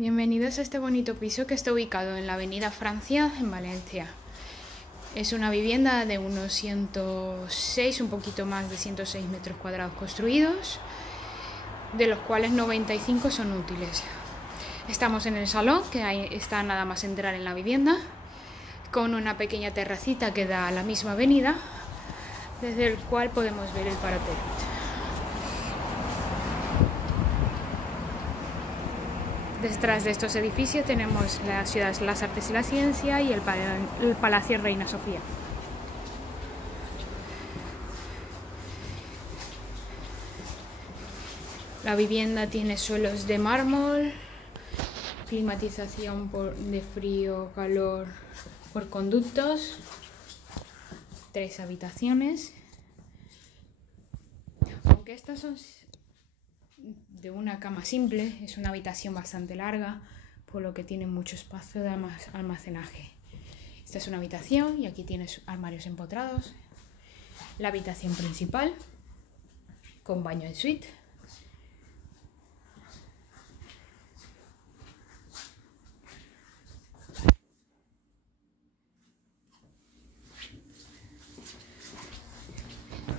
Bienvenidos a este bonito piso que está ubicado en la avenida Francia, en Valencia. Es una vivienda de unos 106, un poquito más de 106 metros cuadrados construidos, de los cuales 95 son útiles. Estamos en el salón, que ahí está nada más entrar en la vivienda, con una pequeña terracita que da a la misma avenida, desde el cual podemos ver el parapet. Detrás de estos edificios tenemos las ciudades Las Artes y la Ciencia y el Palacio Reina Sofía. La vivienda tiene suelos de mármol, climatización de frío, calor por conductos, 3 habitaciones. Aunque estas son de una cama simple, es una habitación bastante larga, por lo que tiene mucho espacio de almacenaje. Esta es una habitación y aquí tienes armarios empotrados. La habitación principal, con baño en suite.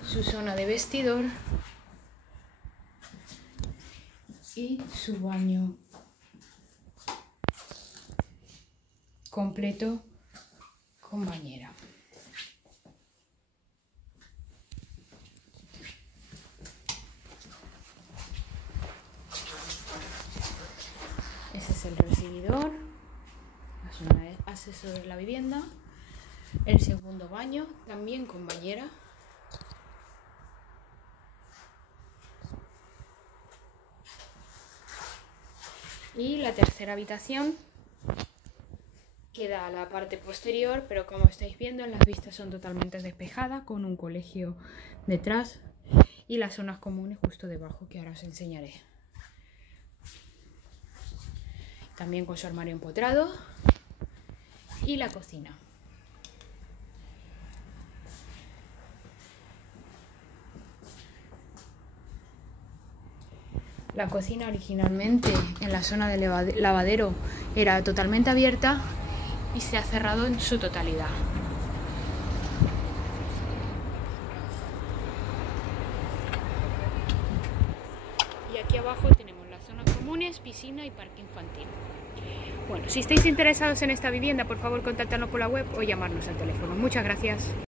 Su zona de vestidor y su baño completo con bañera. Ese es el recibidor, la zona de acceso de la vivienda. El segundo baño también con bañera. Y la tercera habitación queda a la parte posterior, pero como estáis viendo, las vistas son totalmente despejadas, con un colegio detrás y las zonas comunes justo debajo, que ahora os enseñaré. También con su armario empotrado y la cocina. La cocina originalmente en la zona del lavadero era totalmente abierta y se ha cerrado en su totalidad. Y aquí abajo tenemos las zonas comunes, piscina y parque infantil. Bueno, si estáis interesados en esta vivienda, por favor contactadnos por la web o llamarnos al teléfono. Muchas gracias.